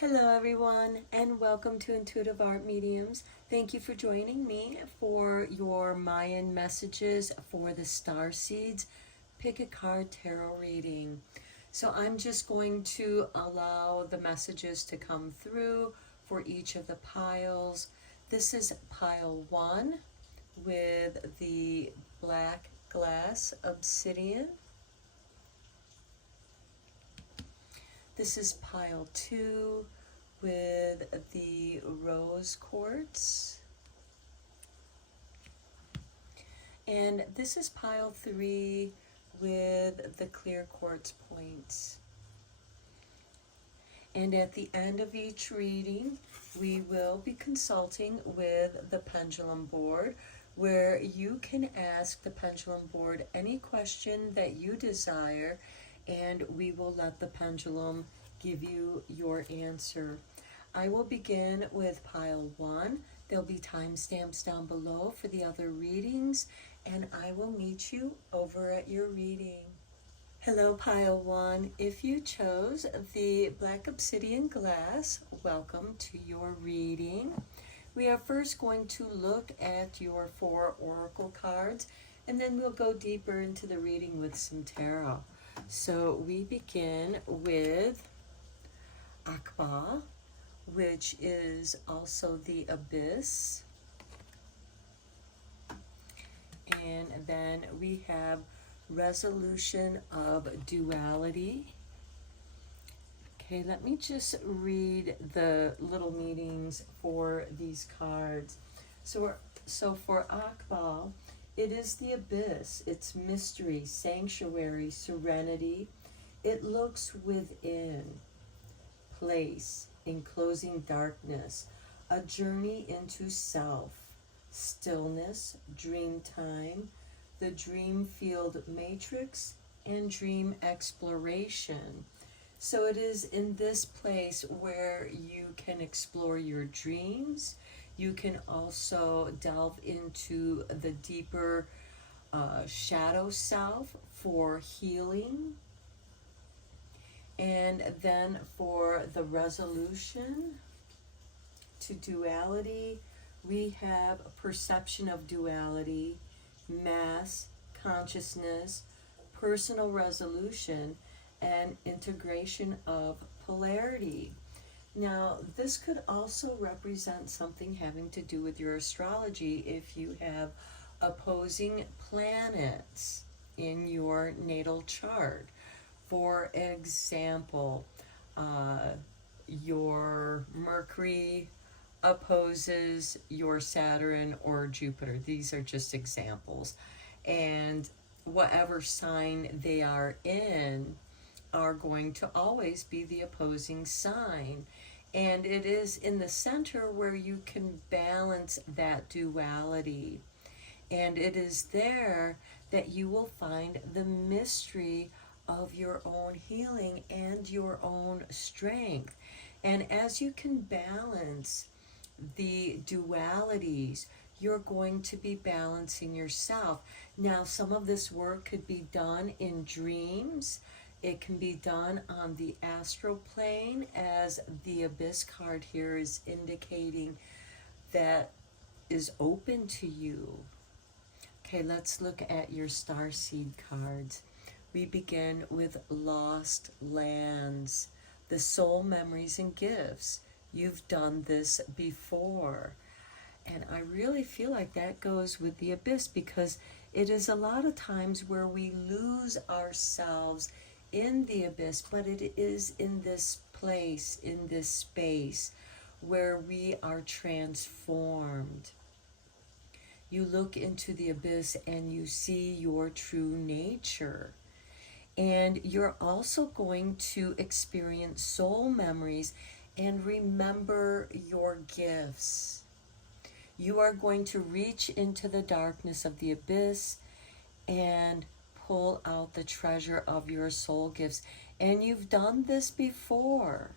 Hello everyone and welcome to Intuitive Art Mediums. Thank you for joining me for your Mayan messages for the star seeds pick a card tarot reading. So I'm just going to allow the messages to come through for each of the piles. This is pile 1 with the black glass obsidian. This is pile 2 with the rose quartz. And this is pile 3 with the clear quartz points. And at the end of each reading, we will be consulting with the pendulum board, where you can ask the pendulum board any question that you desire, and we will let the pendulum give you your answer. I will begin with pile 1. There'll be timestamps down below for the other readings, and I will meet you over at your reading. Hello, pile 1. If you chose the black obsidian glass, welcome to your reading. We are first going to look at your 4 oracle cards, and then we'll go deeper into the reading with some tarot. So we begin with Akba, which is also the abyss. And then we have resolution of duality. Okay, let me just read the little meanings for these cards. So for Akba, it is the abyss. It's mystery, sanctuary, serenity. It looks within. Place, enclosing darkness, a journey into self, stillness, dream time, the dream field matrix, and dream exploration. So it is in this place where you can explore your dreams. You can also delve into the deeper shadow self for healing. And then for the resolution to duality, we have a perception of duality, mass, consciousness, personal resolution, and integration of polarity. Now, this could also represent something having to do with your astrology if you have opposing planets in your natal chart. For example, your Mercury opposes your Saturn or Jupiter. These are just examples. And whatever sign they are in are going to always be the opposing sign. And it is in the center where you can balance that duality. And it is there that you will find the mystery of your own healing and your own strength. And as you can balance the dualities, you're going to be balancing yourself. Now, some of this work could be done in dreams. It can be done on the astral plane, as the abyss card here is indicating that is open to you. Okay, let's look at your starseed cards. We begin with lost lands, the soul memories and gifts. You've done this before. And I really feel like that goes with the abyss, because it is a lot of times where we lose ourselves in the abyss, but it is in this place, in this space, where we are transformed. You look into the abyss and you see your true nature. And you're also going to experience soul memories and remember your gifts. You are going to reach into the darkness of the abyss and pull out the treasure of your soul gifts. And you've done this before,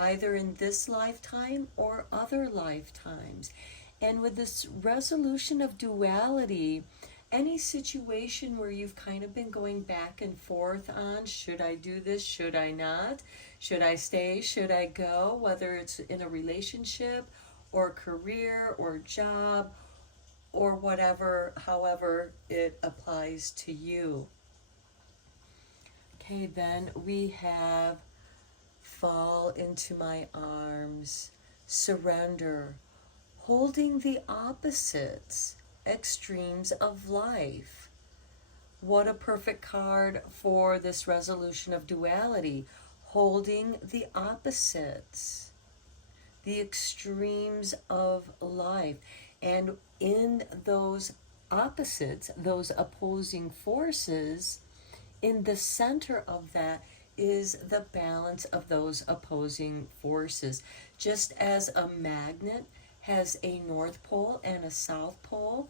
either in this lifetime or other lifetimes. And with this resolution of duality, any situation where you've kind of been going back and forth on, should I do this, should I not, should I stay, should I go, whether it's in a relationship or career or job or whatever, however it applies to you. Okay, then we have fall into my arms, surrender, holding the opposites, extremes of life. What a perfect card for this resolution of duality, holding the opposites, the extremes of life. And in those opposites, those opposing forces, in the center of that is the balance of those opposing forces. Just as a magnet has a north pole and a south pole,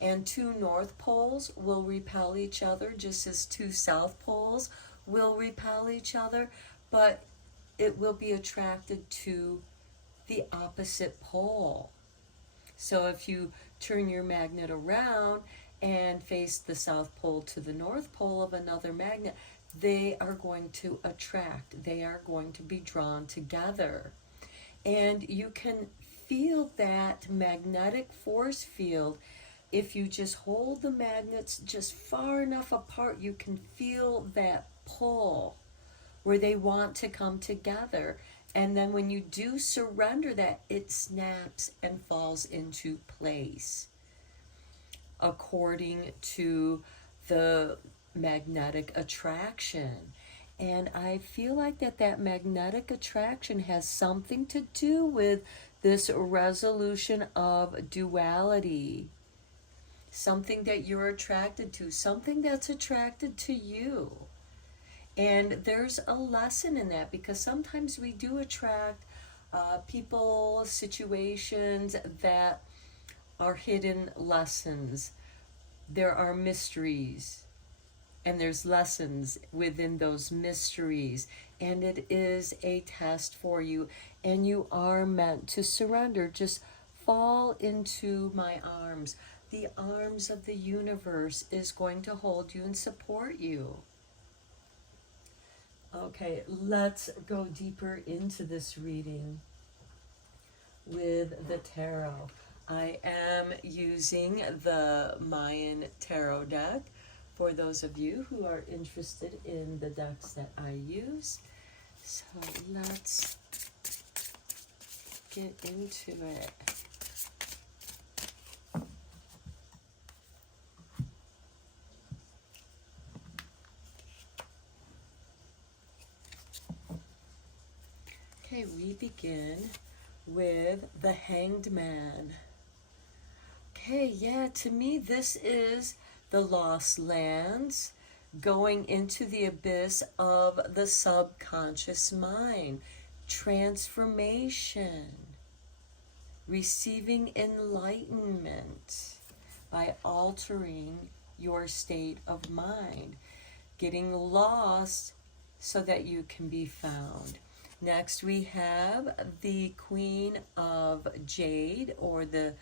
and two north poles will repel each other just as two south poles will repel each other, but it will be attracted to the opposite pole. So if you turn your magnet around and face the south pole to the north pole of another magnet, they are going to attract, they are going to be drawn together. And you can feel that magnetic force field. If you just hold the magnets just far enough apart, you can feel that pull where they want to come together. And then when you do surrender that, it snaps and falls into place according to the magnetic attraction. And I feel like that magnetic attraction has something to do with this resolution of duality. Something that you're attracted to, something that's attracted to you. And there's a lesson in that, because sometimes we do attract people, situations that are hidden lessons. There are mysteries, and there's lessons within those mysteries, and it is a test for you, and you are meant to surrender. Just fall into my arms. The arms of the universe is going to hold you and support you. Okay, let's go deeper into this reading with the tarot. I am using the Mayan tarot deck for those of you who are interested in the decks that I use. So let's get into it. Okay, we begin with the Hanged Man. Okay, yeah, to me this is the lost lands, going into the abyss of the subconscious mind, transformation, receiving enlightenment by altering your state of mind, getting lost so that you can be found. Next we have the Queen of Jade, or the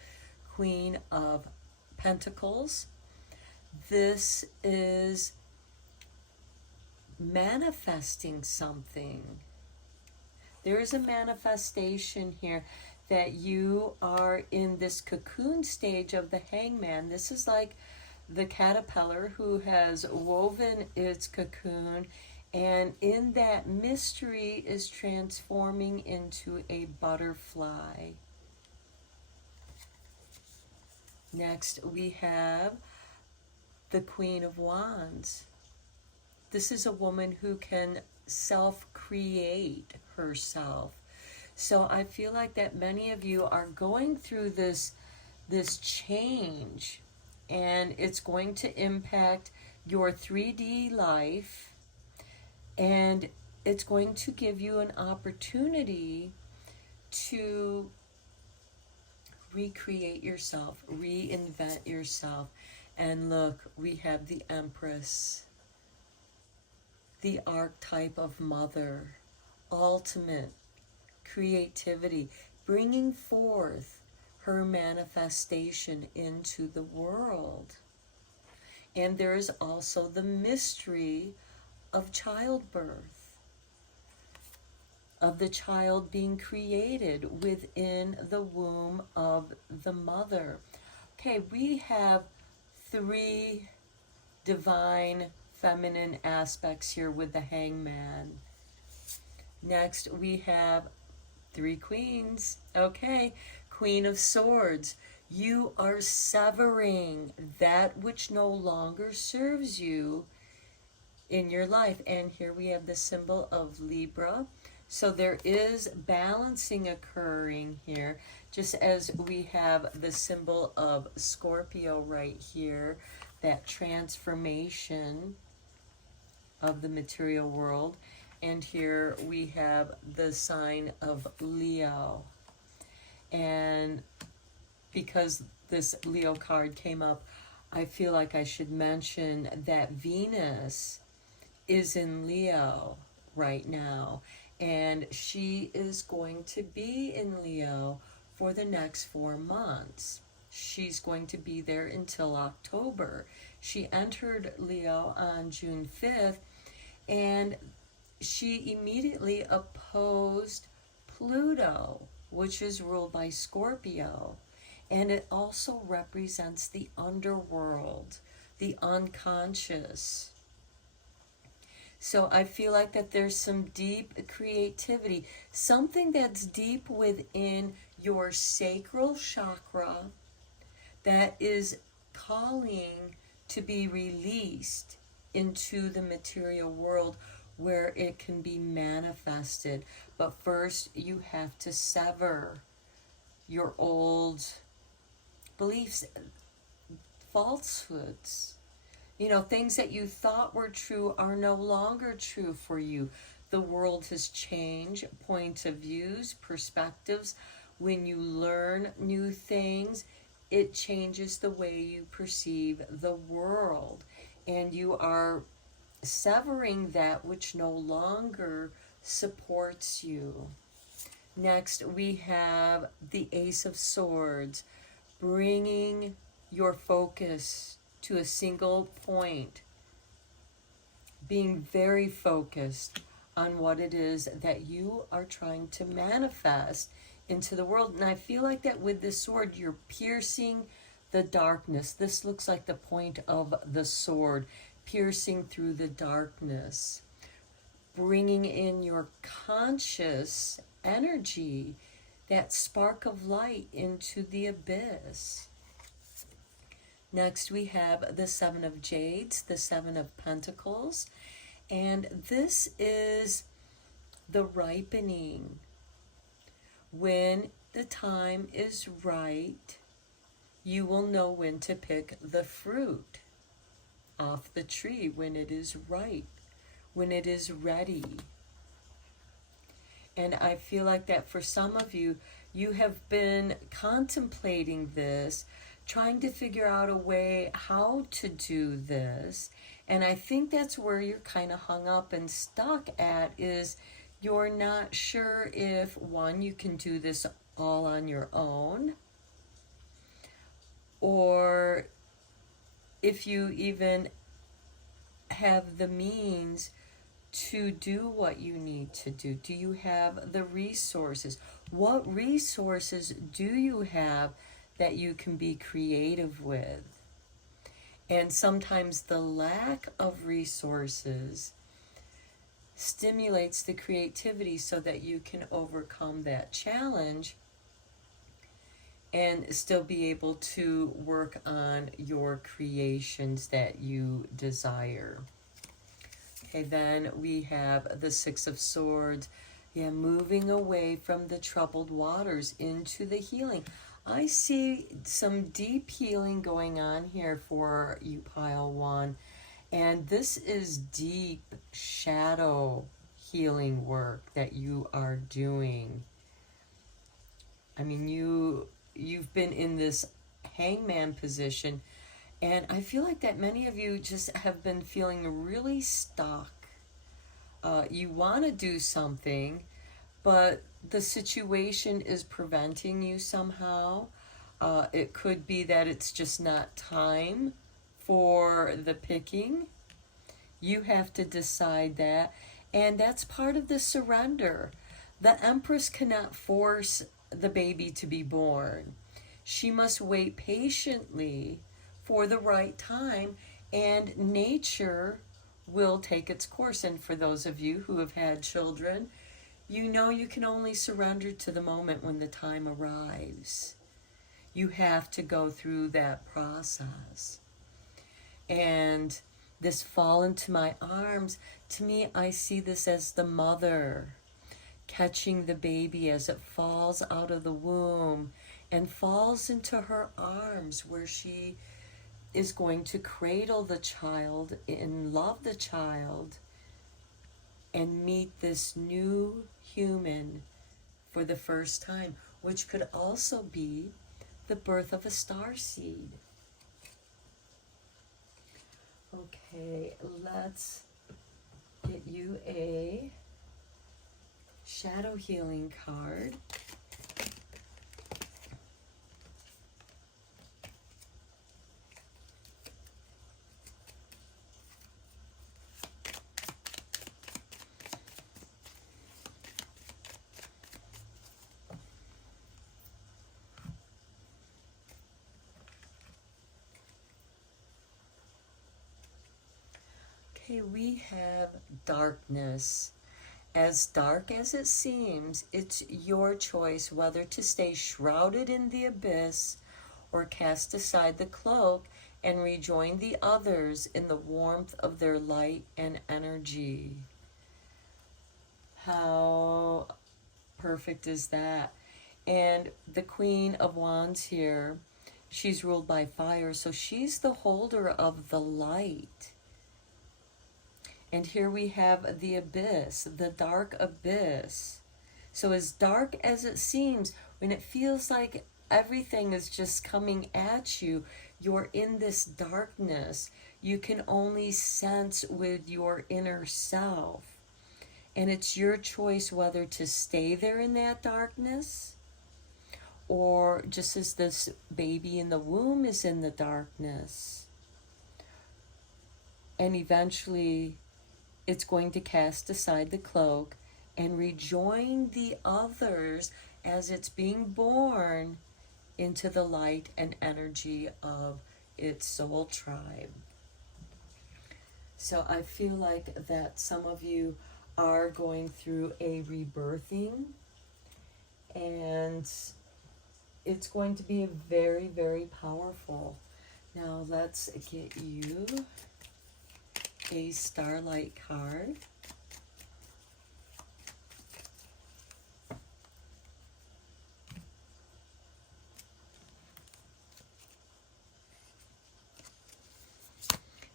Queen of Pentacles. This is manifesting something. There is a manifestation here that you are in this cocoon stage of the hangman. This is like the caterpillar who has woven its cocoon, and in that mystery is transforming into a butterfly. Next we have the Queen of Wands. This is a woman who can self-create herself. So I feel like that many of you are going through this change, and it's going to impact your 3D life, and it's going to give you an opportunity to recreate yourself, reinvent yourself. And look, we have the Empress, the archetype of mother, ultimate creativity, bringing forth her manifestation into the world. And there is also the mystery of childbirth, of the child being created within the womb of the mother. Okay, we have three divine feminine aspects here with the hangman. Next, we have three queens. Okay, Queen of Swords. You are severing that which no longer serves you in your life. And here we have the symbol of Libra. So there is balancing occurring here, just as we have the symbol of Scorpio right here, that transformation of the material world. And here we have the sign of Leo. And because this Leo card came up, I feel like I should mention that Venus is in Leo right now. And she is going to be in Leo for the next 4 months. She's going to be there until October. She entered Leo on June 5th, and she immediately opposed Pluto, which is ruled by Scorpio. And it also represents the underworld, the unconscious. So I feel like that there's some deep creativity, something that's deep within your sacral chakra that is calling to be released into the material world where it can be manifested. But first, you have to sever your old beliefs, falsehoods. You know, things that you thought were true are no longer true for you. The world has changed, points of views, perspectives. When you learn new things, it changes the way you perceive the world. And you are severing that which no longer supports you. Next, we have the Ace of Swords, bringing your focus to a single point, being very focused on what it is that you are trying to manifest into the world. And I feel like that with this sword, you're piercing the darkness. This looks like the point of the sword, piercing through the darkness, bringing in your conscious energy, that spark of light into the abyss. Next, we have the Seven of Jades, the Seven of Pentacles, and this is the ripening. When the time is right, you will know when to pick the fruit off the tree, when it is ripe, when it is ready. And I feel like that for some of you, you have been contemplating this, trying to figure out a way how to do this. And I think that's where you're kind of hung up and stuck at, is you're not sure if, one, you can do this all on your own, or if you even have the means to do what you need to do. Do you have the resources? What resources do you have that you can be creative with? And sometimes the lack of resources stimulates the creativity so that you can overcome that challenge and still be able to work on your creations that you desire. Okay, then we have the Six of Swords. Yeah, moving away from the troubled waters into the healing. I see some deep healing going on here for you, Pile 1. And this is deep shadow healing work that you are doing. I mean, you've been in this hangman position, and I feel like that many of you just have been feeling really stuck. You want to do something, but the situation is preventing you somehow. It could be that it's just not time for the picking. You have to decide that. And that's part of the surrender. The Empress cannot force the baby to be born. She must wait patiently for the right time, and nature will take its course. And for those of you who have had children, you know you can only surrender to the moment when the time arrives. You have to go through that process. And this fall into my arms, to me, I see this as the mother catching the baby as it falls out of the womb and falls into her arms, where she is going to cradle the child and love the child and meet this new human for the first time, which could also be the birth of a star seed. Okay, let's get you a shadow healing card. Okay, we have darkness. As dark as it seems, it's your choice whether to stay shrouded in the abyss or cast aside the cloak and rejoin the others in the warmth of their light and energy. How perfect is that? And the Queen of Wands here, she's ruled by fire, so she's the holder of the light. And here we have the abyss, the dark abyss. So as dark as it seems, when it feels like everything is just coming at you, you're in this darkness. You can only sense with your inner self. And it's your choice whether to stay there in that darkness, or just as this baby in the womb is in the darkness. And eventually it's going to cast aside the cloak and rejoin the others as it's being born into the light and energy of its soul tribe. So I feel like that some of you are going through a rebirthing, and it's going to be very, very powerful. Now let's get you a starlight card.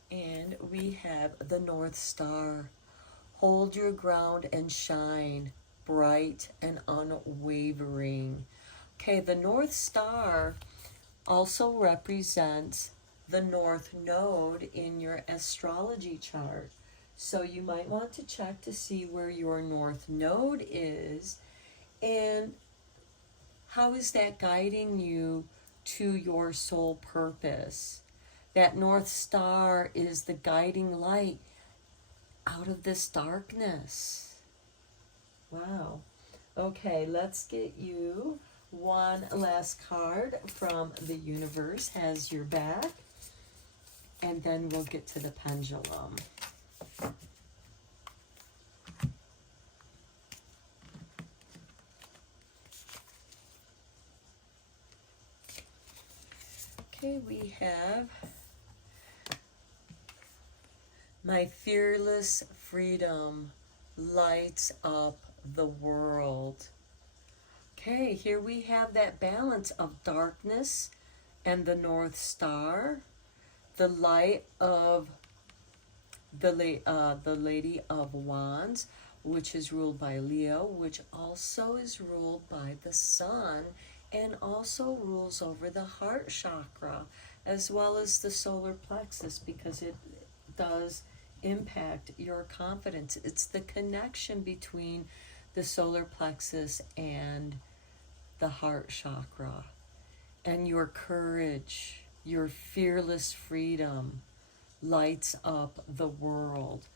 And we have the North Star. Hold your ground and shine, bright and unwavering. Okay, the North Star also represents the North Node in your astrology chart. So you might want to check to see where your North Node is and how is that guiding you to your soul purpose. That North Star is the guiding light out of this darkness. Wow. Okay, let's get you one last card from the universe, has your back, and then we'll get to the pendulum. Okay, we have my fearless freedom lights up the world. Okay, here we have that balance of darkness and the North Star, the light of the Lady of Wands, which is ruled by Leo, which also is ruled by the Sun, and also rules over the heart chakra, as well as the solar plexus, because it does impact your confidence. It's the connection between the solar plexus and the heart chakra, and your courage, your fearless freedom. lights up the world.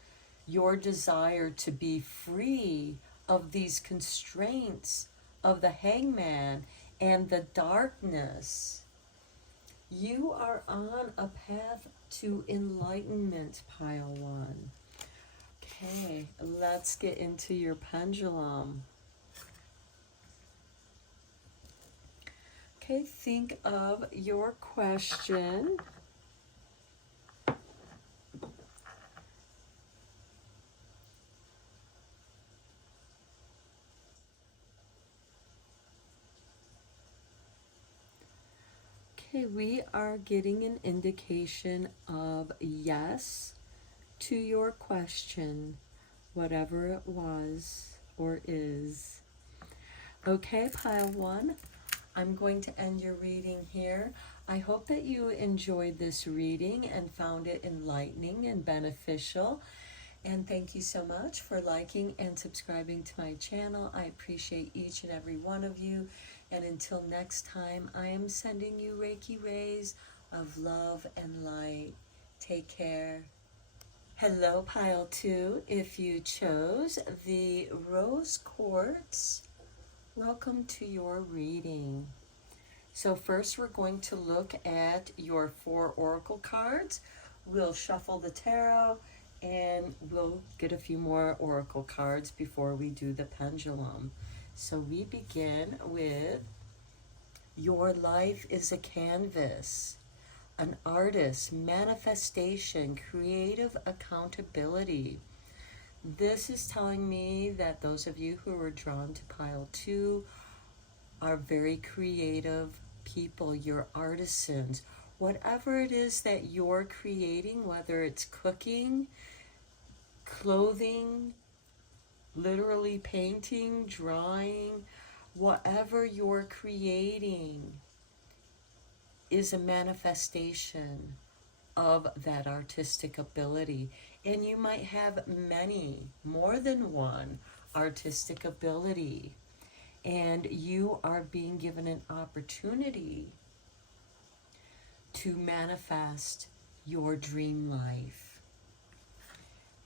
Your desire to be free of these constraints of the hangman and the darkness. You are on a path to enlightenment, pile one. Okay, let's get into your pendulum. Okay, think of your question. Okay, we are getting an indication of yes to your question, whatever it was or is. Okay, pile one, I'm going to end your reading here. I hope that you enjoyed this reading and found it enlightening and beneficial. And thank you so much for liking and subscribing to my channel. I appreciate each and every one of you. And until next time, I am sending you Reiki rays of love and light. Take care. Hello, pile two. If you chose the rose quartz, welcome to your reading. So first we're going to look at your 4 oracle cards. We'll shuffle the tarot and we'll get a few more oracle cards before we do the pendulum. So we begin with your life is a canvas, an artist, manifestation, creative accountability. This is telling me that those of you who are drawn to pile 2 are very creative people. You're artisans. Whatever it is that you're creating, whether it's cooking, clothing, literally painting, drawing, whatever you're creating is a manifestation of that artistic ability. And you might have many, more than one artistic ability. And you are being given an opportunity to manifest your dream life.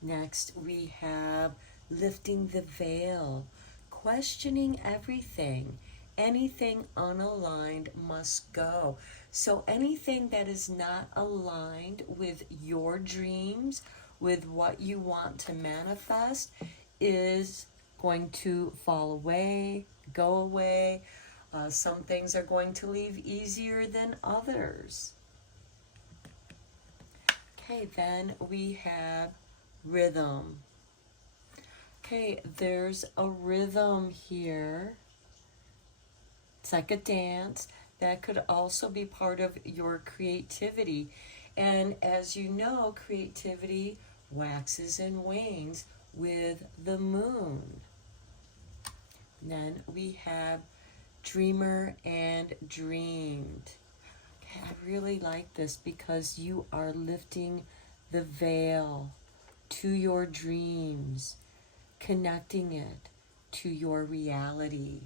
Next, we have lifting the veil, questioning everything. Anything unaligned must go. So anything that is not aligned with your dreams, with what you want to manifest, is going to fall away, go away. Some things are going to leave easier than others. Okay, then we have rhythm. Okay, there's a rhythm here. It's like a dance. That could also be part of your creativity. And as you know, creativity waxes and wanes with the moon. And then we have dreamer and dreamed. Okay, I really like this because you are lifting the veil to your dreams, connecting it to your reality.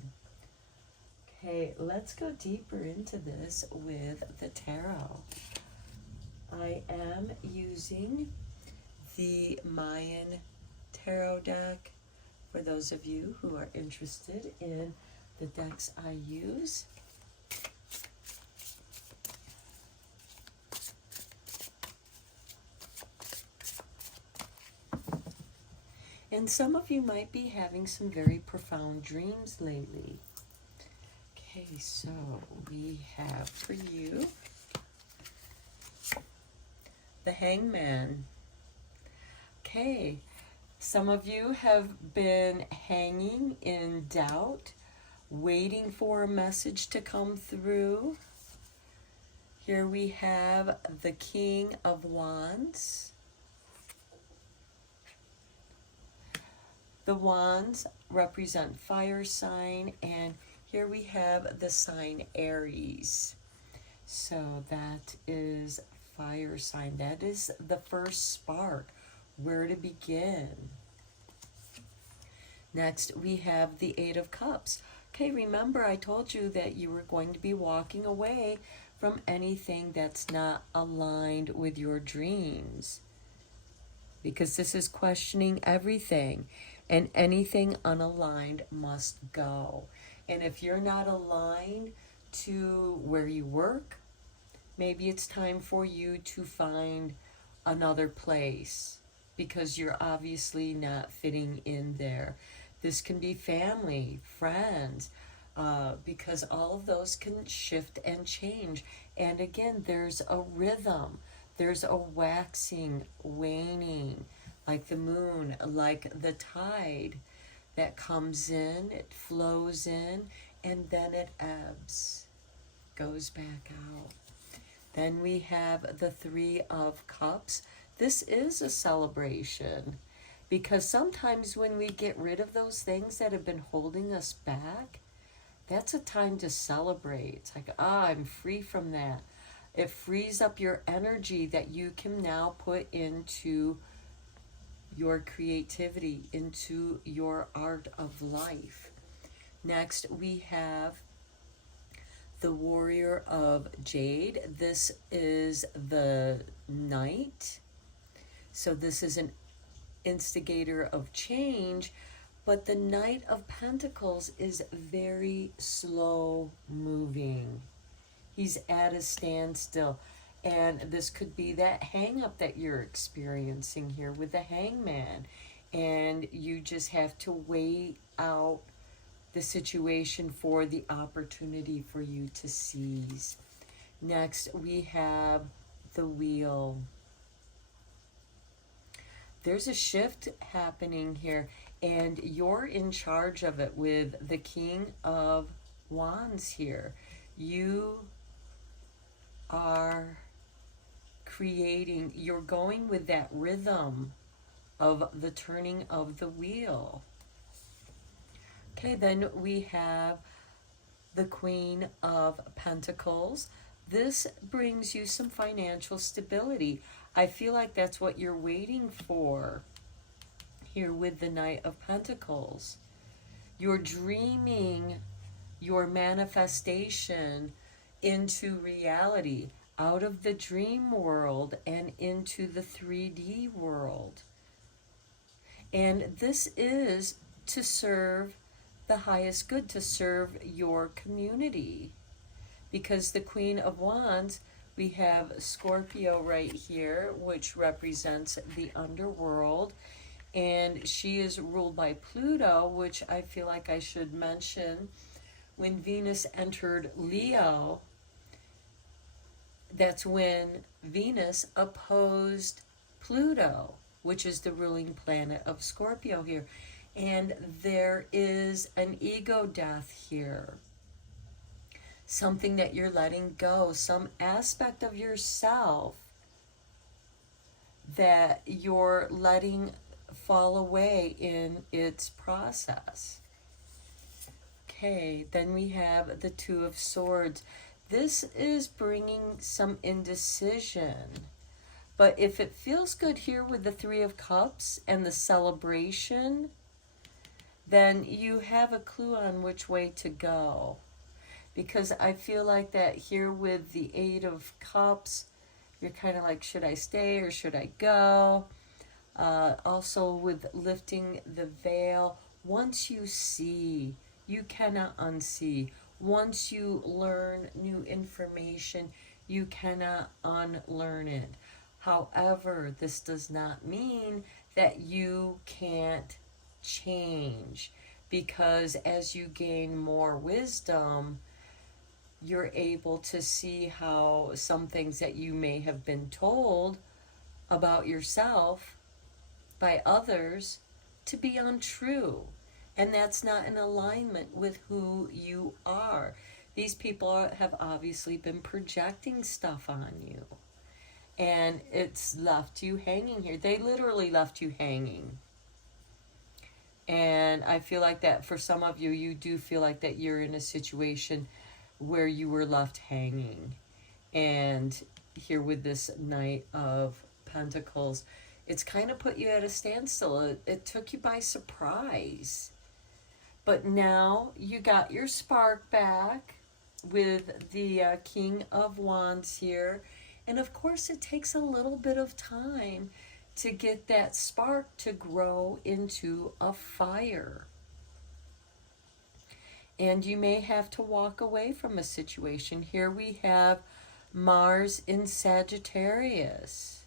Okay, let's go deeper into this with the tarot. I am using the Mayan tarot deck for those of you who are interested in the decks I use. And some of you might be having some very profound dreams lately. Okay, so we have for you the Hangman. Okay, some of you have been hanging in doubt, waiting for a message to come through. Here we have the King of Wands. The wands represent fire sign, and here we have the sign Aries. So that is fire sign. That is the first spark, where to begin. Next, we have the Eight of Cups. Okay, remember I told you that you were going to be walking away from anything that's not aligned with your dreams. Because this is questioning everything, and anything unaligned must go. And if you're not aligned to where you work, maybe it's time for you to find another place because you're obviously not fitting in there. This can be family, friends, because all of those can shift and change. And again, there's a rhythm. There's a waxing, waning, like the moon, like the tide that comes in, it flows in, and then it ebbs, goes back out. Then we have the Three of Cups. This is a celebration because sometimes when we get rid of those things that have been holding us back, that's a time to celebrate. It's like, I'm free from that. It frees up your energy that you can now put into your creativity, into your art of life. Next, we have the Warrior of Jade. This is the Knight. So this is an instigator of change, but the Knight of Pentacles is very slow moving. He's at a standstill. And this could be that hang up that you're experiencing here with the Hangman. And you just have to wait out the situation for the opportunity for you to seize. Next, we have the Wheel. There's a shift happening here, and you're in charge of it with the King of Wands here. You are creating, you're going with that rhythm of the turning of the wheel. Okay, then we have the Queen of Pentacles. This brings you some financial stability. I feel like that's what you're waiting for here with the Knight of Pentacles. You're dreaming your manifestation into reality, out of the dream world and into the 3D world. And this is to serve the highest good, to serve your community. Because the Queen of Wands, we have Scorpio right here, which represents the underworld. And she is ruled by Pluto, which I feel like I should mention. When Venus entered Leo, that's when Venus opposed Pluto, which is the ruling planet of Scorpio here. And there is an ego death here. Something that you're letting go, some aspect of yourself that you're letting fall away in its process. Okay, then we have the Two of Swords. This is bringing some indecision. But if it feels good here with the Three of Cups and the celebration, then you have a clue on which way to go. Because I feel like that here with the Eight of Cups, you're kind of like, should I stay or should I go? Also with lifting the veil, once you see, you cannot unsee. Once you learn new information, you cannot unlearn it. However, this does not mean that you can't change, because as you gain more wisdom, you're able to see how some things that you may have been told about yourself by others to be untrue. And that's not in alignment with who you are. These people have obviously been projecting stuff on you. And it's left you hanging here. They literally left you hanging. And I feel like that for some of you, you do feel like that you're in a situation where you were left hanging. And here with this Knight of Pentacles, it's kind of put you at a standstill. It took you by surprise. But now you got your spark back. with the King of Wands here. And of course, it takes a little bit of time to get that spark to grow into a fire. And you may have to walk away from a situation. Here we have Mars in Sagittarius.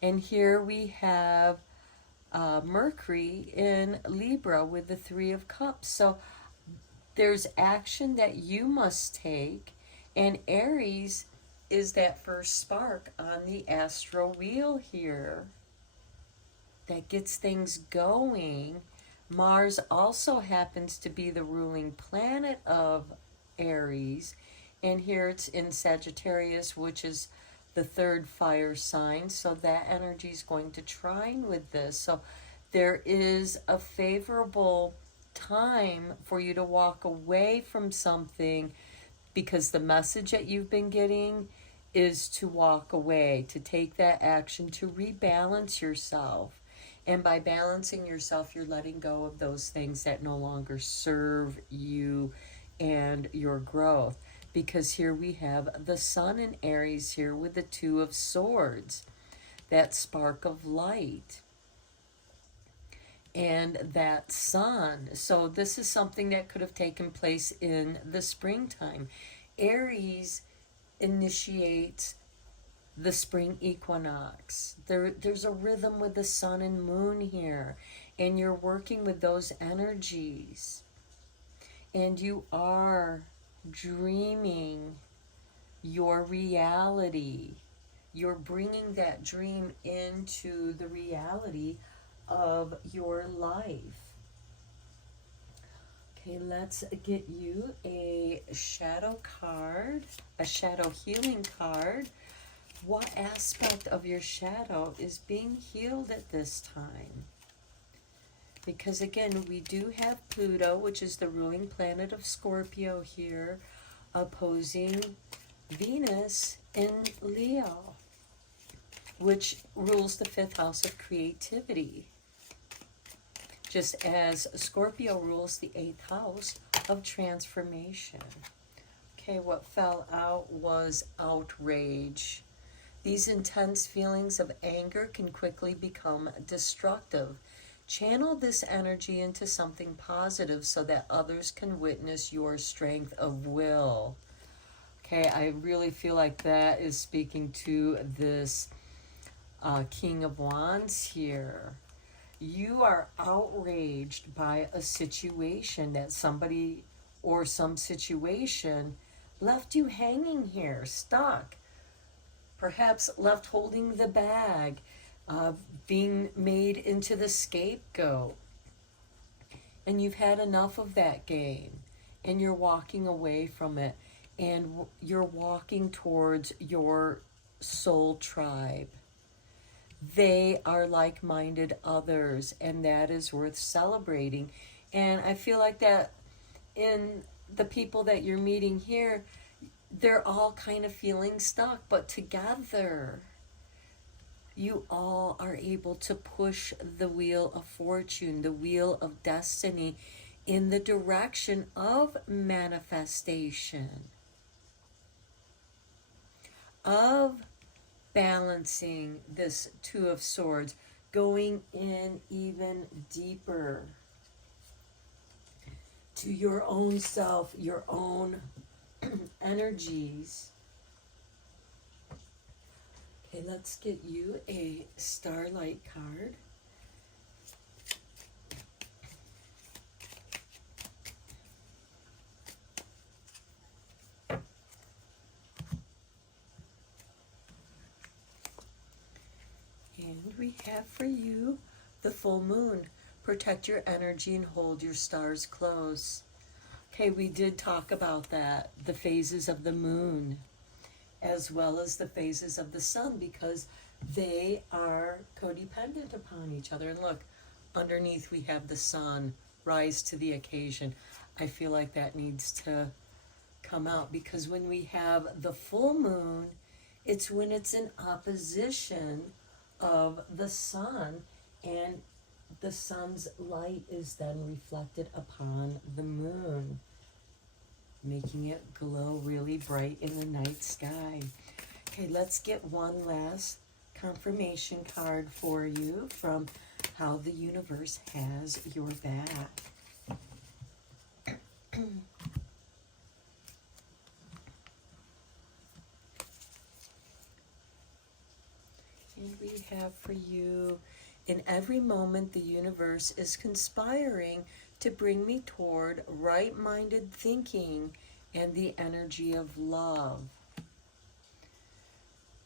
And here we have Mercury in Libra with the Three of Cups. So there's action that you must take. And Aries is that first spark on the astral wheel here that gets things going. Mars also happens to be the ruling planet of Aries, and here it's in Sagittarius, which is the third fire sign, so that energy is going to trine with this. So there is a favorable time for you to walk away from something, because the message that you've been getting is to walk away, to take that action, to rebalance yourself. And by balancing yourself, you're letting go of those things that no longer serve you and your growth. Because here we have the Sun in Aries here with the Two of Swords, that spark of light. And that sun. So this is something that could have taken place in the springtime. Aries initiates the spring equinox. There's a rhythm with the sun and moon here, and you're working with those energies, and you are dreaming your reality. You're bringing that dream into the reality of your life. Okay, let's get you a shadow card, a shadow healing card. What aspect of your shadow is being healed at this time? Because again, we do have Pluto, which is the ruling planet of Scorpio here, opposing Venus in Leo, which rules the fifth house of creativity, just as Scorpio rules the eighth house of transformation. Okay, what fell out was outrage. These intense feelings of anger can quickly become destructive. Channel this energy into something positive so that others can witness your strength of will. Okay, I really feel like that is speaking to this King of Wands here. You are outraged by a situation that somebody or some situation left you hanging here, stuck. Perhaps left holding the bag, being made into the scapegoat. And you've had enough of that game, and you're walking away from it, and you're walking towards your soul tribe. They are like-minded others, and that is worth celebrating. And I feel like that in the people that you're meeting here, they're all kind of feeling stuck, but together you all are able to push the wheel of fortune, the wheel of destiny, in the direction of manifestation, of balancing this Two of Swords, going in even deeper to your own self, your own energies. Okay, let's get you a starlight card. And we have for you the full moon. Protect your energy and hold your stars close. Okay, we did talk about that, the phases of the moon, as well as the phases of the sun, because they are codependent upon each other. And look, underneath we have the sun, rise to the occasion. I feel like that needs to come out, because when we have the full moon, it's when it's in opposition of the sun, and the sun's light is then reflected upon the moon. making it glow really bright in the night sky. Okay, let's get one last confirmation card for you from how the universe has your back. And we have for you, in every moment the universe is conspiring to bring me toward right-minded thinking and the energy of love.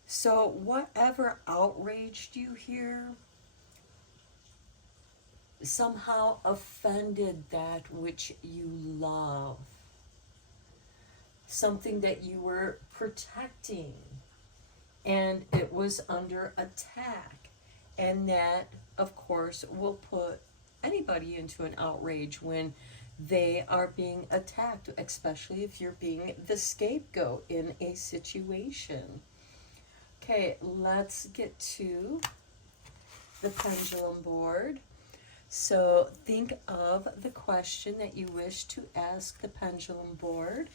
So whatever outraged you here somehow offended that which you love. Something that you were protecting, and it was under attack. And that, of course, will put anybody into an outrage when they are being attacked, especially if you're being the scapegoat in a situation. Okay, let's get to the pendulum board. So think of the question that you wish to ask the pendulum board.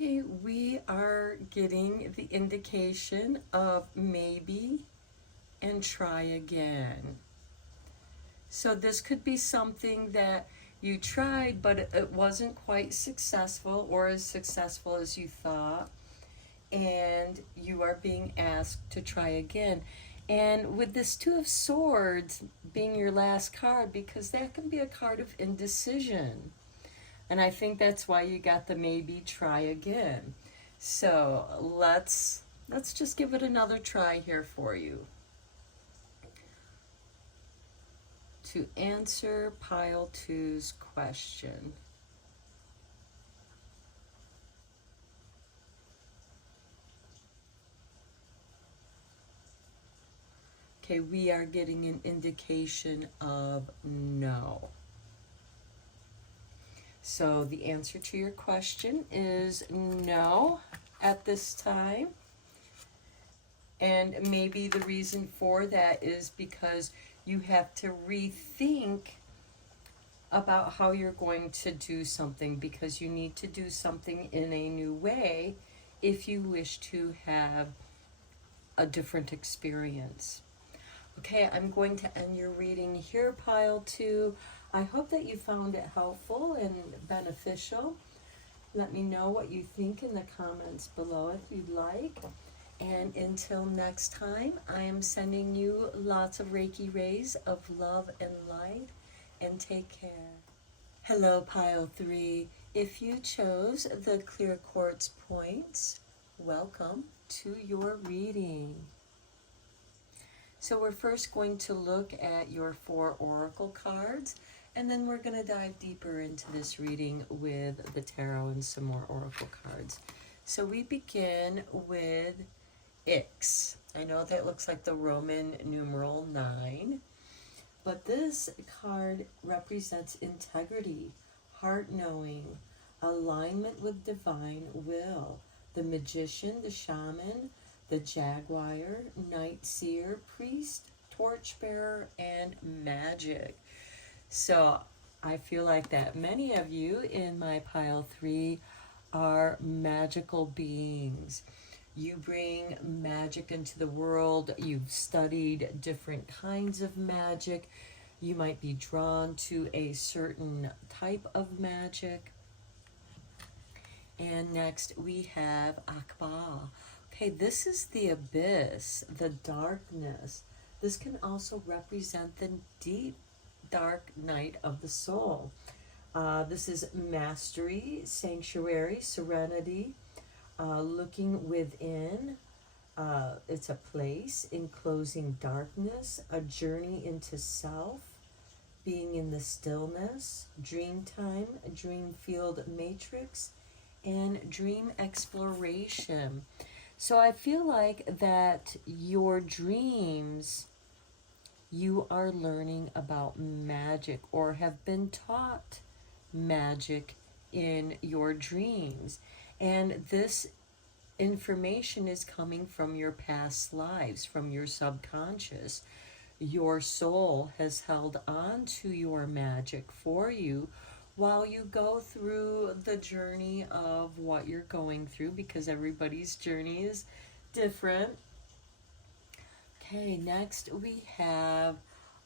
Okay, we are getting the indication of maybe and try again. So this could be something that you tried, but it wasn't quite successful or as successful as you thought, and you are being asked to try again. And with this Two of Swords being your last card, because that can be a card of indecision. And I think that's why you got the maybe try again. So let's just give it another try here for you. To answer pile 2's question. Okay, we are getting an indication of no. So the answer to your question is no at this time. And maybe the reason for that is because you have to rethink about how you're going to do something, because you need to do something in a new way if you wish to have a different experience. Okay, I'm going to end your reading here, pile 2. I hope that you found it helpful and beneficial. Let me know what you think in the comments below if you'd like. And until next time, I am sending you lots of Reiki rays of love and light, and take care. Hello, pile 3. If you chose the clear quartz points, welcome to your reading. So we're first going to look at your 4 oracle cards, and then we're going to dive deeper into this reading with the tarot and some more oracle cards. So we begin with Ix. I know that looks like the Roman numeral 9, but this card represents integrity, heart-knowing, alignment with divine will. The magician, the shaman, the jaguar, night seer, priest, torchbearer, and magic. So I feel like that many of you in my pile 3 are magical beings. You bring magic into the world. You've studied different kinds of magic. You might be drawn to a certain type of magic. And next we have Akba. Okay, this is the abyss, the darkness. This can also represent the deep, dark night of the soul. This is mastery, sanctuary, serenity, looking within. It's a place, enclosing darkness, a journey into self, being in the stillness, dream time, dream field matrix, and dream exploration. So I feel like that your dreams, you are learning about magic or have been taught magic in your dreams. And this information is coming from your past lives, from your subconscious. Your soul has held on to your magic for you while you go through the journey of what you're going through, because everybody's journey is different. Okay, next we have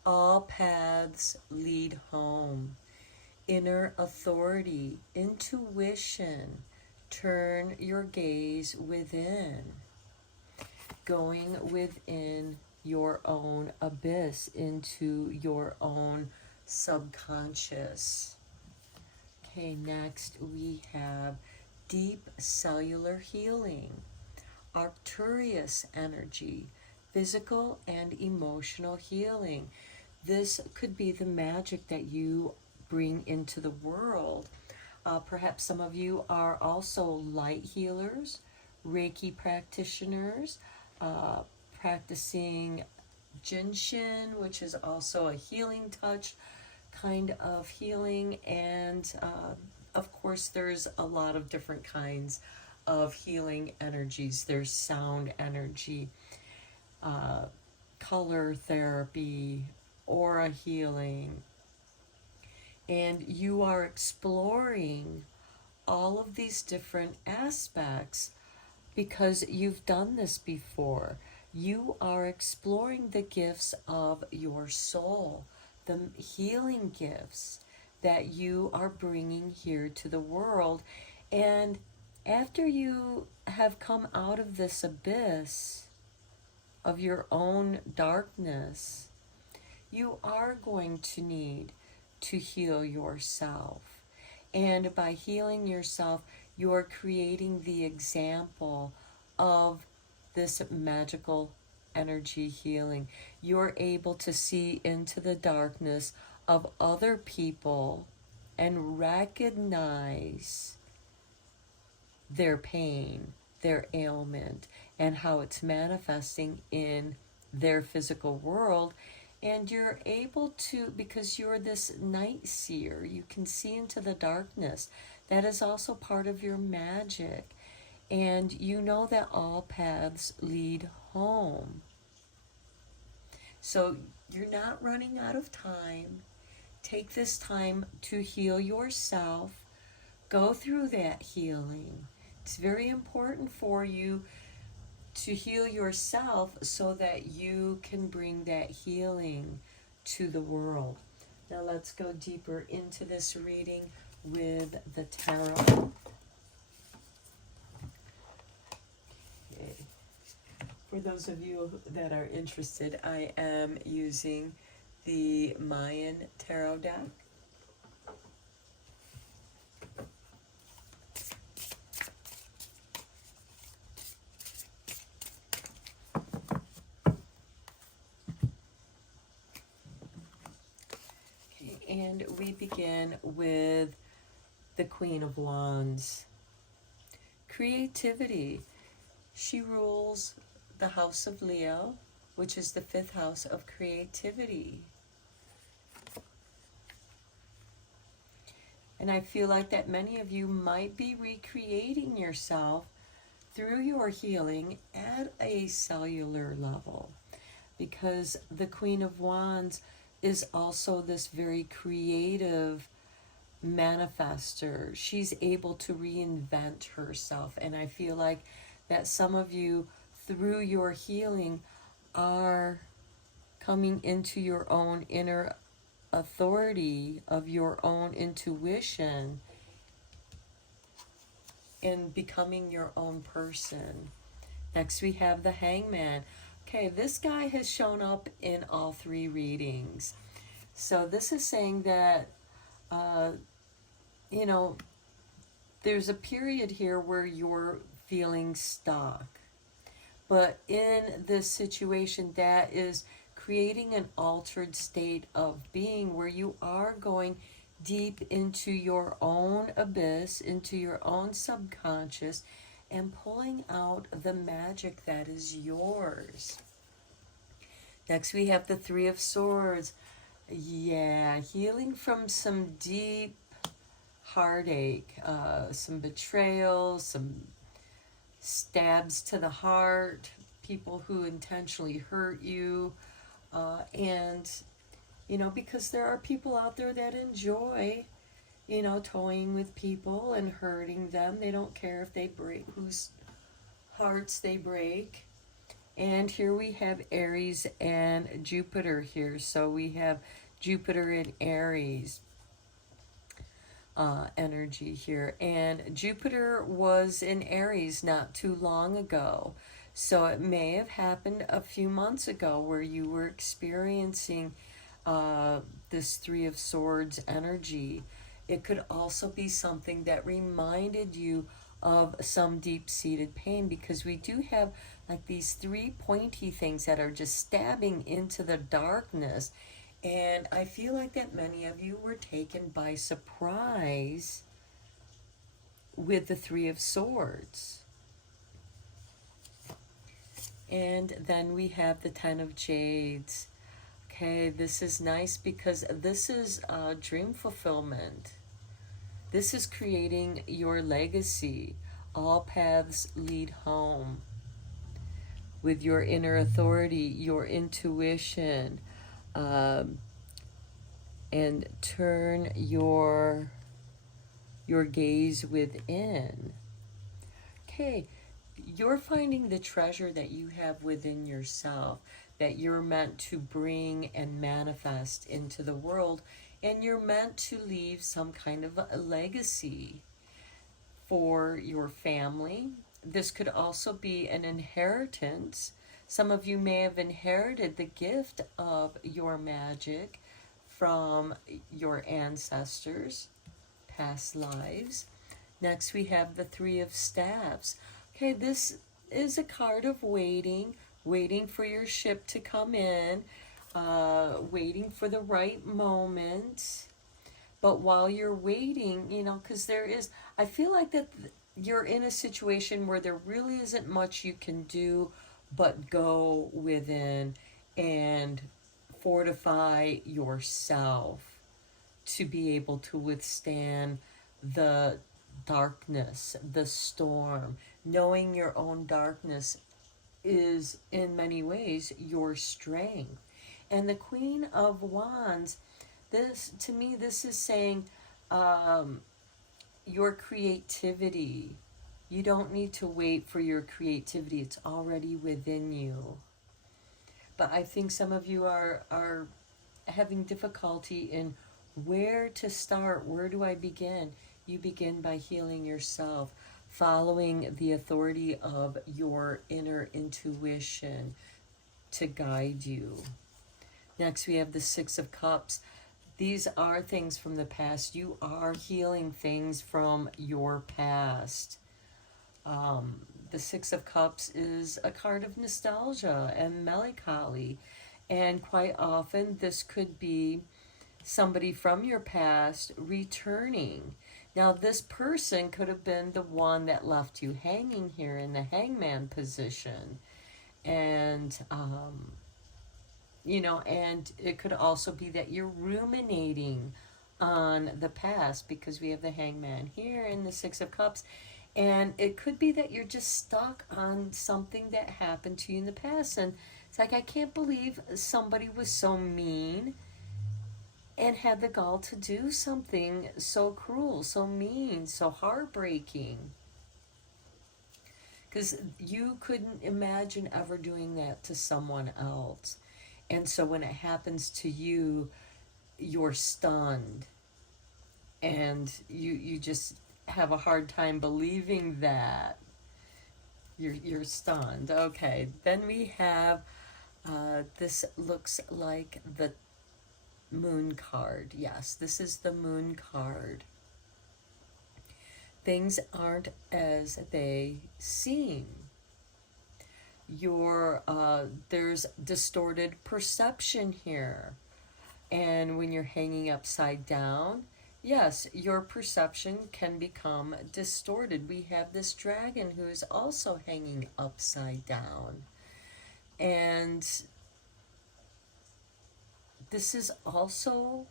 all paths lead home. Inner authority, intuition. Turn your gaze within, going within your own abyss, into your own subconscious. Okay, next we have deep cellular healing, Arcturus energy, physical and emotional healing. This could be the magic that you bring into the world. Perhaps some of you are also light healers, Reiki practitioners, practicing Jinshin, which is also a healing touch kind of healing. And of course, there's a lot of different kinds of healing energies. There's sound energy, color therapy, aura healing. And you are exploring all of these different aspects because you've done this before. You are exploring the gifts of your soul, the healing gifts that you are bringing here to the world. And after you have come out of this abyss of your own darkness, you are going to need to heal yourself. And by healing yourself, you're creating the example of this magical energy healing. You're able to see into the darkness of other people and recognize their pain, their ailment, and how it's manifesting in their physical world. And you're able to, because you're this night seer, you can see into the darkness. That is also part of your magic. And you know that all paths lead home. So you're not running out of time. Take this time to heal yourself. Go through that healing. It's very important for you to heal yourself so that you can bring that healing to the world. Now let's go deeper into this reading with the tarot. Okay. For those of you that are interested, I am using the Mayan tarot deck. And we begin with the Queen of Wands. Creativity. She rules the house of Leo, which is the 5th house of creativity. And I feel like that many of you might be recreating yourself through your healing at a cellular level, because the Queen of Wands is also this very creative manifester. She's able to reinvent herself. And I feel like that some of you, through your healing, are coming into your own inner authority of your own intuition and becoming your own person. Next we have the Hangman. Okay, this guy has shown up in all 3 readings. So this is saying that, there's a period here where you're feeling stuck. But in this situation, that is creating an altered state of being where you are going deep into your own abyss, into your own subconscious, and pulling out the magic that is yours. Next, we have the Three of Swords. Yeah, healing from some deep heartache, some betrayal, some stabs to the heart, people who intentionally hurt you. And, you know, because there are people out there that enjoy, you know, toying with people and hurting them. They don't care if they break, whose hearts they break. And here we have Aries and Jupiter here. So we have Jupiter in Aries energy here. And Jupiter was in Aries not too long ago. So it may have happened a few months ago where you were experiencing this Three of Swords energy. It could also be something that reminded you of some deep-seated pain, because we do have like these three pointy things that are just stabbing into the darkness. And I feel like that many of you were taken by surprise with the Three of Swords. And then we have the Ten of Jades. Okay, this is nice because this is dream fulfillment. This is creating your legacy. All paths lead home. With your inner authority, your intuition, and turn your gaze within. Okay, you're finding the treasure that you have within yourself, that you're meant to bring and manifest into the world, and you're meant to leave some kind of a legacy for your family. This could also be an inheritance. Some of you may have inherited the gift of your magic from your ancestors, past lives. Next, we have the Three of Staves. Okay, this is a card of waiting, waiting for your ship to come in, waiting for the right moment. But while you're waiting, you know, because I feel like that you're in a situation where there really isn't much you can do but go within and fortify yourself to be able to withstand the darkness, the storm. Knowing your own darkness is in many ways your strength. And the Queen of Wands, this to me, this is saying your creativity. You don't need to wait for your creativity. It's already within you. But I think some of you are having difficulty in where to start. Where do I begin? You begin by healing yourself, following the authority of your inner intuition to guide you. Next, we have the Six of Cups. These are things from the past. You are healing things from your past. The Six of Cups is a card of nostalgia and melancholy. And quite often, this could be somebody from your past returning. Now, this person could have been the one that left you hanging here in the hangman position. And, you know, and it could also be that you're ruminating on the past, because we have the hangman here in the Six of Cups. And it could be that you're just stuck on something that happened to you in the past. And it's like, I can't believe somebody was so mean and had the gall to do something so cruel, so mean, so heartbreaking. Because you couldn't imagine ever doing that to someone else. And so when it happens to you, you're stunned. And you just have a hard time believing that. You're stunned. Okay, then we have, this looks like the Moon card. Yes, this is the Moon card. Things aren't as they seem. There's distorted perception here. And when you're hanging upside down, yes, your perception can become distorted. We have this dragon who is also hanging upside down. And this is also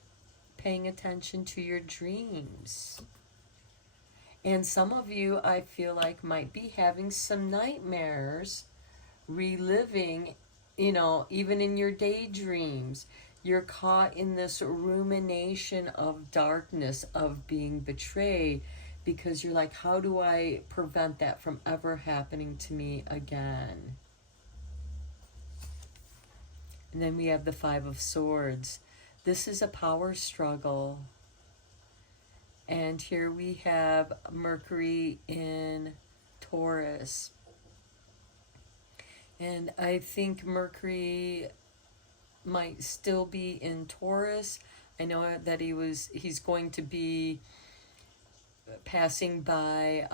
paying attention to your dreams. And some of you, I feel like, might be having some nightmares, reliving, even in your daydreams. You're caught in this rumination of darkness, of being betrayed, because you're like, how do I prevent that from ever happening to me again? And then we have the Five of Swords. This is a power struggle. And here we have Mercury in Taurus. And I think Mercury might still be in Taurus. I know that he's going to be passing by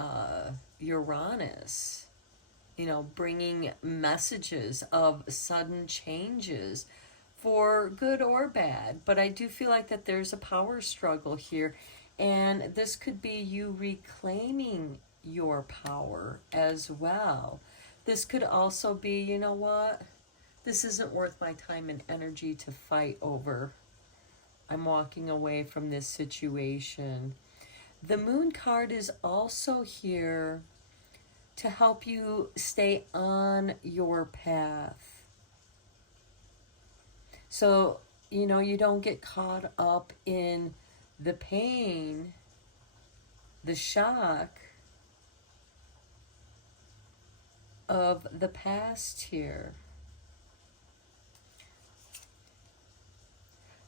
Uranus, bringing messages of sudden changes for good or bad. But I do feel like that there's a power struggle here. And this could be you reclaiming your power as well. This could also be, you know what? This isn't worth my time and energy to fight over. I'm walking away from this situation. The Moon card is also here to help you stay on your path. So, you don't get caught up in the pain, the shock of the past here.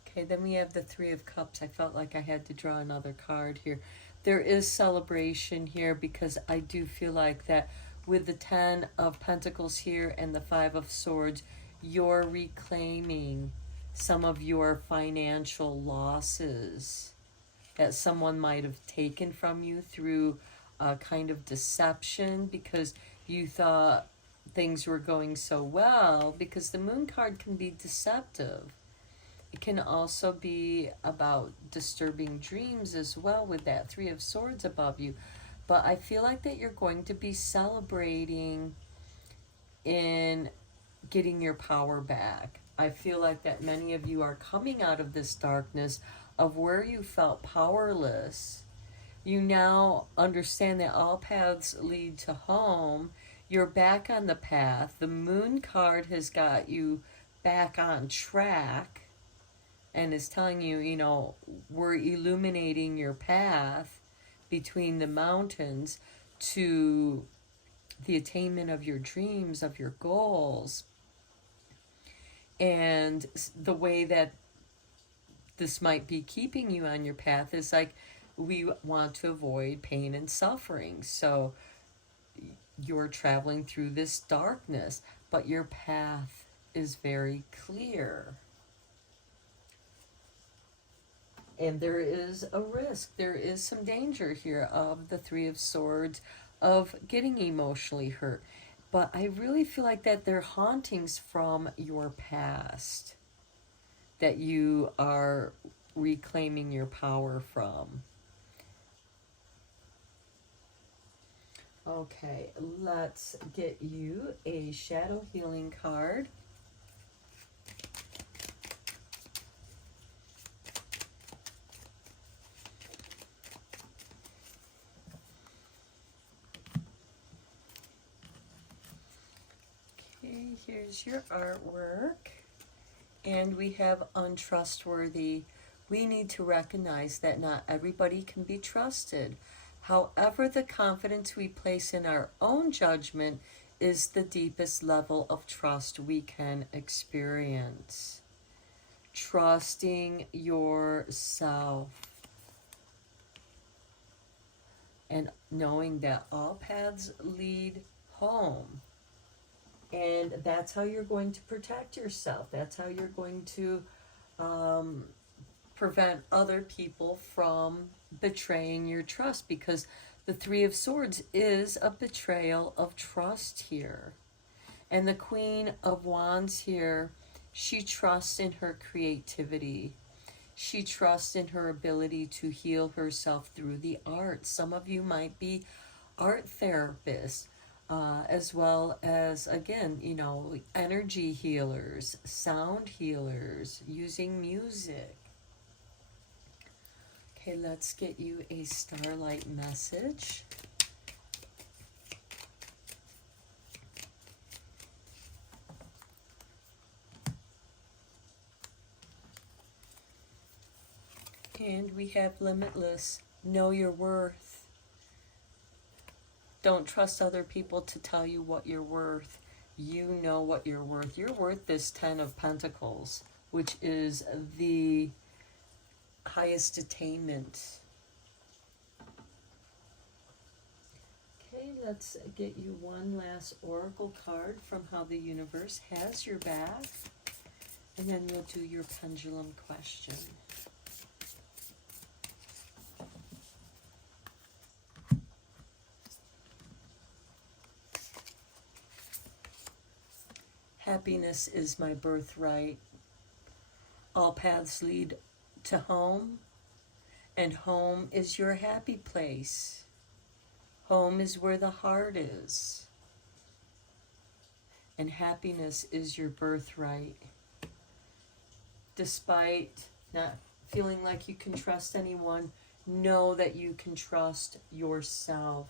Okay, then we have the Three of Cups. I felt like I had to draw another card here. There is celebration here because I do feel like that with the Ten of Pentacles here and the Five of Swords, you're reclaiming some of your financial losses that someone might have taken from you through a kind of deception because you thought things were going so well, because the Moon card can be deceptive. It can also be about disturbing dreams as well with that Three of Swords above you. But I feel like that you're going to be celebrating in getting your power back. I feel like that many of you are coming out of this darkness of where you felt powerless. You now understand that all paths lead to home. You're back on the path. The Moon card has got you back on track and is telling you, we're illuminating your path between the mountains to the attainment of your dreams, of your goals. And the way that this might be keeping you on your path is like, we want to avoid pain and suffering. So you're traveling through this darkness, but your path is very clear. And there is a risk. There is some danger here of the Three of Swords, of getting emotionally hurt. But I really feel like that they're hauntings from your past that you are reclaiming your power from. Okay, let's get you a shadow healing card. Okay, here's your artwork. And we have untrustworthy. We need to recognize that not everybody can be trusted. However, the confidence we place in our own judgment is the deepest level of trust we can experience. Trusting yourself and knowing that all paths lead home. And that's how you're going to protect yourself. That's how you're going to prevent other people from betraying your trust, because the Three of Swords is a betrayal of trust here. And the Queen of Wands here, she trusts in her creativity. She trusts in her ability to heal herself through the arts. Some of you might be art therapists, as well as, again, energy healers, sound healers, using music. Okay, let's get you a starlight message. And we have limitless. Know your worth. Don't trust other people to tell you what you're worth. You know what you're worth. You're worth this 10 of Pentacles, which is the highest attainment. Okay, let's get you one last oracle card from How the Universe Has Your Back. And then we'll do your pendulum question. Happiness is my birthright. All paths lead to home, and home is your happy place. Home is where the heart is, and happiness is your birthright. Despite not feeling like you can trust anyone, know that you can trust yourself.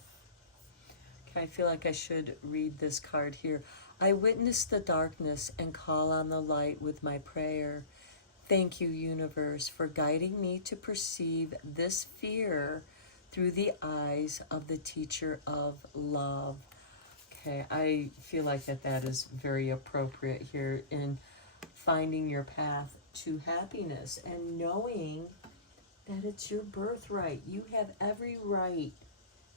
Okay, I feel like I should read this card here. I witness the darkness and call on the light with my prayer. Thank you, universe, for guiding me to perceive this fear through the eyes of the teacher of love. Okay, I feel like that is very appropriate here in finding your path to happiness and knowing that it's your birthright. You have every right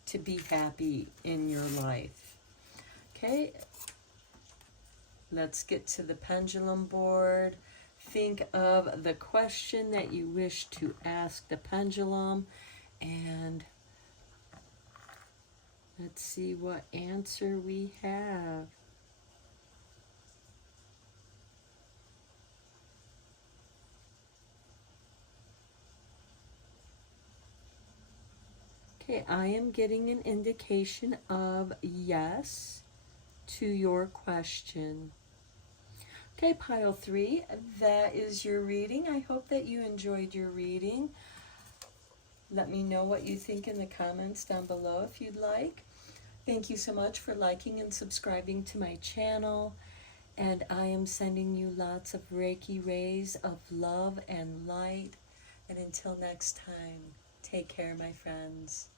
to be happy in your life. Okay, let's get to the pendulum board. Think of the question that you wish to ask the pendulum, and let's see what answer we have. Okay, I am getting an indication of yes to your question. Okay, pile 3, that is your reading. I hope that you enjoyed your reading. Let me know what you think in the comments down below if you'd like. Thank you so much for liking and subscribing to my channel. And I am sending you lots of Reiki rays of love and light. And until next time, take care, my friends.